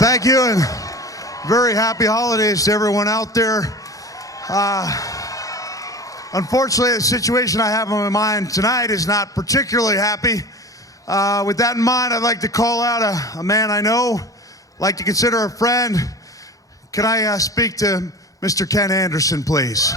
Thank you, and very happy holidays to everyone out there. Unfortunately, the situation I have on my mind tonight is not particularly happy. With that in mind, I'd like to call out a man I know, like to consider a friend. Can I speak to Mr. Ken Anderson, please?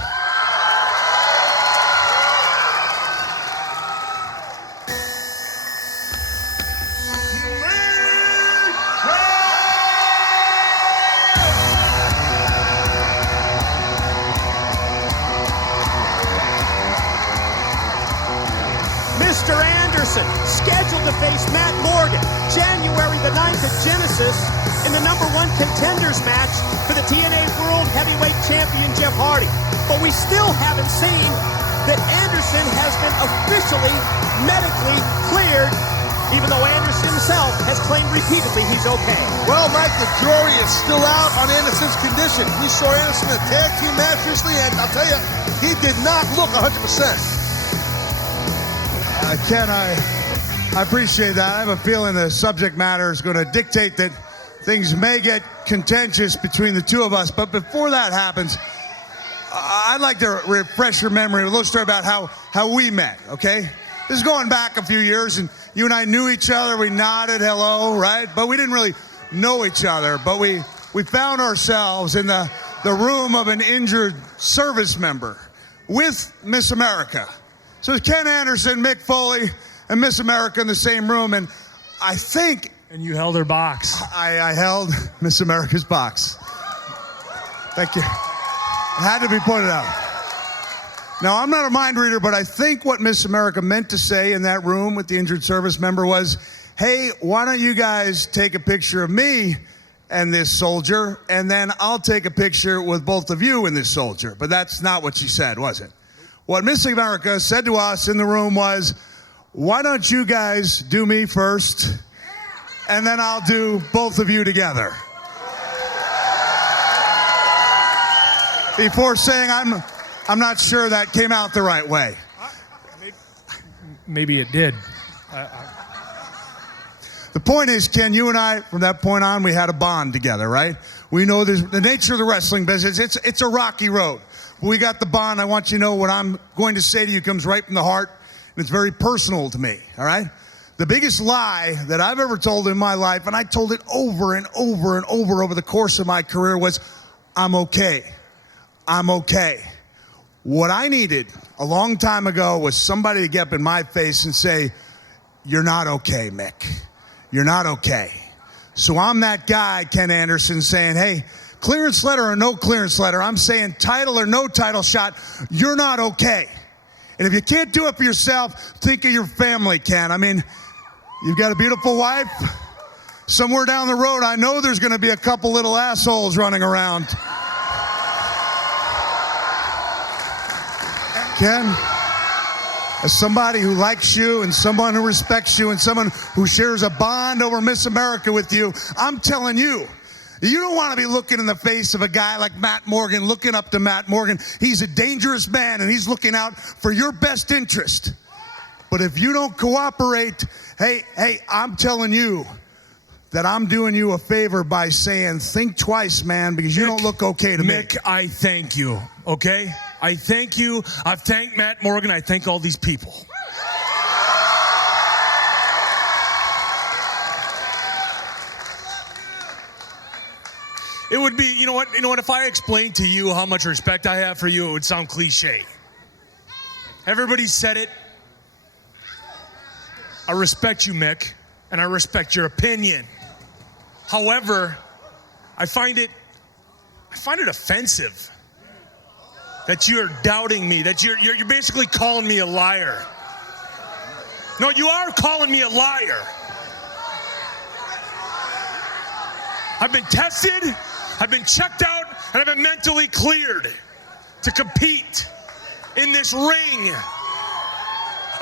Mr. Anderson, scheduled to face Matt Morgan January the 9th at Genesis in the #1 contenders match for the TNA World Heavyweight Champion Jeff Hardy. But we still haven't seen that Anderson has been officially medically cleared, even though Anderson himself has claimed repeatedly he's okay. Well, Mike, the jury is still out on Anderson's condition. We saw Anderson in a tag team match recently, and I'll tell you, he did not look 100%. Ken, I appreciate that. I have a feeling the subject matter is going to dictate that things may get contentious between the two of us. But before that happens, I'd like to refresh your memory with a little story about how we met, okay? This is going back a few years, and you and I knew each other. We nodded hello, right? But we didn't really know each other. But we found ourselves in the room of an injured service member with Miss America. So it's Ken Anderson, Mick Foley, and Miss America in the same room, and I think... And you held her box. I held Miss America's box. Thank you. It had to be pointed out. Now, I'm not a mind reader, but I think what Miss America meant to say in that room with the injured service member was, hey, why don't you guys take a picture of me and this soldier, and then I'll take a picture with both of you and this soldier. But that's not what she said, was it? What Miss America said to us in the room was, why don't you guys do me first, and then I'll do both of you together. Before saying, I'm not sure that came out the right way. Maybe it did. The point is, Ken, you and I, from that point on, we had a bond together, right? We know the nature of the wrestling business. It's a rocky road. We got the bond. I want you to know what I'm going to say to you comes right from the heart, and it's very personal to me, all right? The biggest lie that I've ever told in my life, and I told it over and over and over the course of my career, was, I'm okay. I'm okay. What I needed a long time ago was somebody to get up in my face and say, you're not okay, Mick. You're not okay. So I'm that guy, Ken Anderson, saying, hey, clearance letter or no clearance letter, I'm saying title or no title shot, you're not okay. And if you can't do it for yourself, think of your family, Ken. I mean, you've got a beautiful wife. Somewhere down the road, I know there's going to be a couple little assholes running around. Ken, as somebody who likes you and someone who respects you and someone who shares a bond over Miss America with you, I'm telling you, you don't want to be looking in the face of a guy like Matt Morgan, looking up to Matt Morgan. He's a dangerous man, and he's looking out for your best interest. But if you don't cooperate, hey, I'm telling you that I'm doing you a favor by saying, think twice, man, because you don't look okay to me. Mick, I thank you, okay? I thank you. I've thanked Matt Morgan. I thank all these people. It would be, you know what, if I explained to you how much respect I have for you, it would sound cliche. Everybody said it. I respect you, Mick, and I respect your opinion. However, I find it offensive that you're doubting me, that you're basically calling me a liar. No, you are calling me a liar. I've been tested, I've been checked out, and I've been mentally cleared to compete in this ring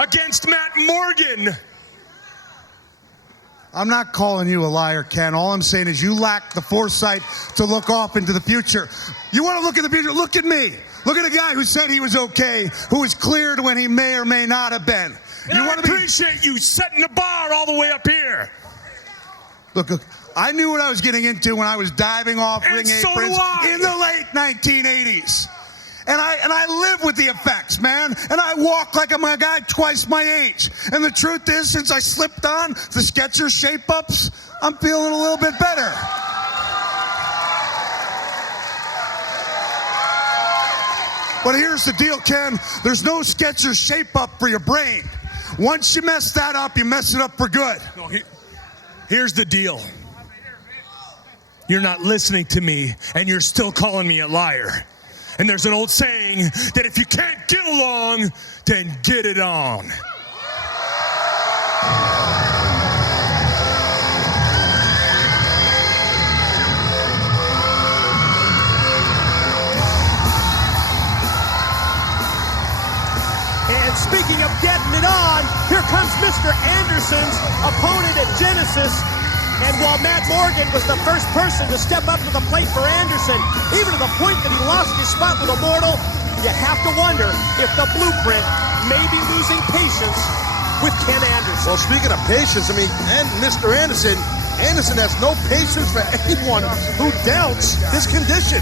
against Matt Morgan. I'm not calling you a liar, Ken. All I'm saying is you lack the foresight to look off into the future. You want to look at the future? Look at me. Look at a guy who said he was okay, who was cleared when he may or may not have been. And I appreciate you setting the bar all the way up here. Look, I knew what I was getting into when I was diving off And ring so do aprons I. in the late 1980s. And I live with the effects, man. And I walk like I'm a guy twice my age. And the truth is, since I slipped on the Skechers shape-ups, I'm feeling a little bit better. But here's the deal, Ken. There's no Skechers shape-up for your brain. Once you mess that up, you mess it up for good. No, here's the deal. You're not listening to me, and you're still calling me a liar. And there's an old saying that if you can't get along, then get it on. And speaking of getting it on, here comes Mr. Anderson's opponent at Genesis. And while Matt Morgan was the first person to step up to the plate for Anderson, even to the point that he lost his spot with Immortal, you have to wonder if the Blueprint may be losing patience with Ken Anderson. Well, speaking of patience, I mean, and Mr. Anderson has no patience for anyone who doubts his condition.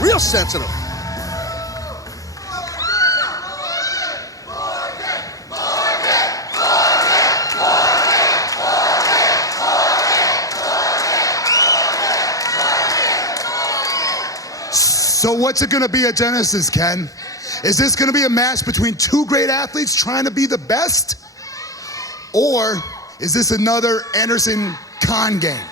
Real sensitive. So what's it going to be at Genesis, Ken? Is this going to be a match between two great athletes trying to be the best? Or is this another Anderson con game?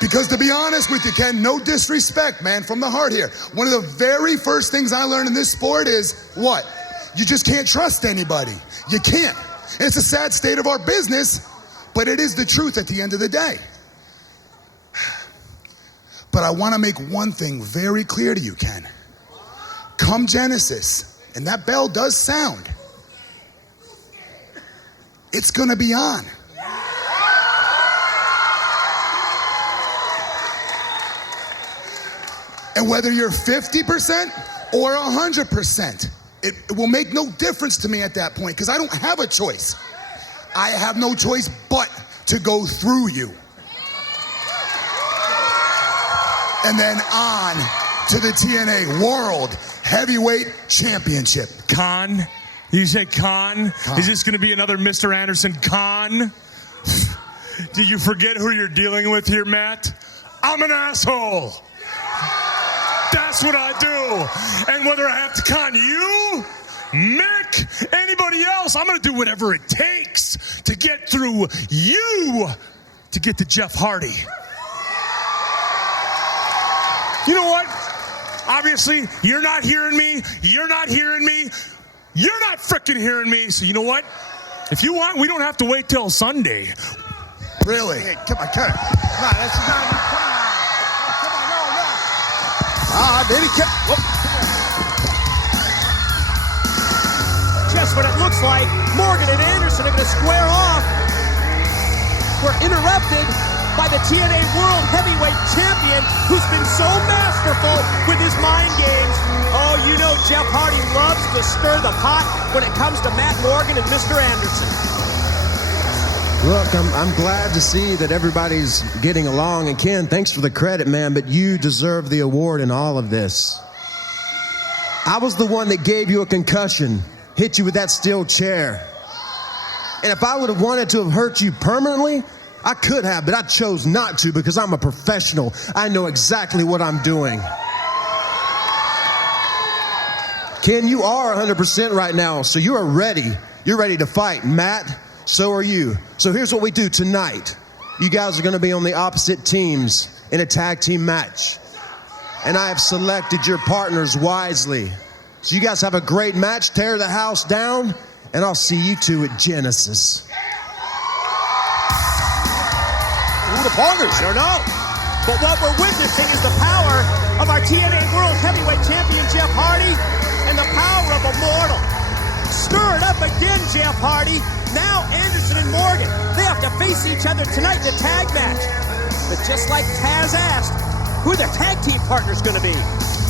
Because to be honest with you, Ken, no disrespect, man, from the heart here. One of the very first things I learned in this sport is what? You just can't trust anybody. You can't. It's a sad state of our business, but it is the truth at the end of the day. But I want to make one thing very clear to you, Ken. Come Genesis, and that bell does sound, it's going to be on. And whether you're 50% or 100%, it will make no difference to me at that point because I don't have a choice. I have no choice but to go through you. And then on to the TNA World Heavyweight Championship. Con? You say con? Is this going to be another Mr. Anderson con? Do you forget who you're dealing with here, Matt? I'm an asshole. That's what I do. And whether I have to con you, Mick, anybody else, I'm going to do whatever it takes to get through you to get to Jeff Hardy. You know what? Obviously, you're not hearing me. You're not hearing me. You're not freaking hearing me. So you know what? If you want, we don't have to wait till Sunday. Really? Hey, come on, come on. Come on, that's not, come on, no. Maybe Just what it looks like, Morgan and Anderson are going to square off. We're interrupted by the TNA World Heavyweight Champion, who's been so masterful with his mind games. Oh, you know Jeff Hardy loves to stir the pot when it comes to Matt Morgan and Mr. Anderson. Look, I'm glad to see that everybody's getting along. And Ken, thanks for the credit, man, but you deserve the award in all of this. I was the one that gave you a concussion, hit you with that steel chair. And if I would have wanted to have hurt you permanently, I could have, but I chose not to because I'm a professional. I know exactly what I'm doing. Ken, you are 100% right now, so you are ready. You're ready to fight. Matt, so are you. So here's what we do tonight. You guys are going to be on the opposite teams in a tag team match. And I have selected your partners wisely. So you guys have a great match, tear the house down, and I'll see you two at Genesis. who the partners? I don't know. But what we're witnessing is the power of our TNA World Heavyweight Champion, Jeff Hardy, and the power of Immortal. Stir it up again, Jeff Hardy. Now Anderson and Morgan, they have to face each other tonight in a tag match. But just like Taz asked, who are their tag team partners going to be?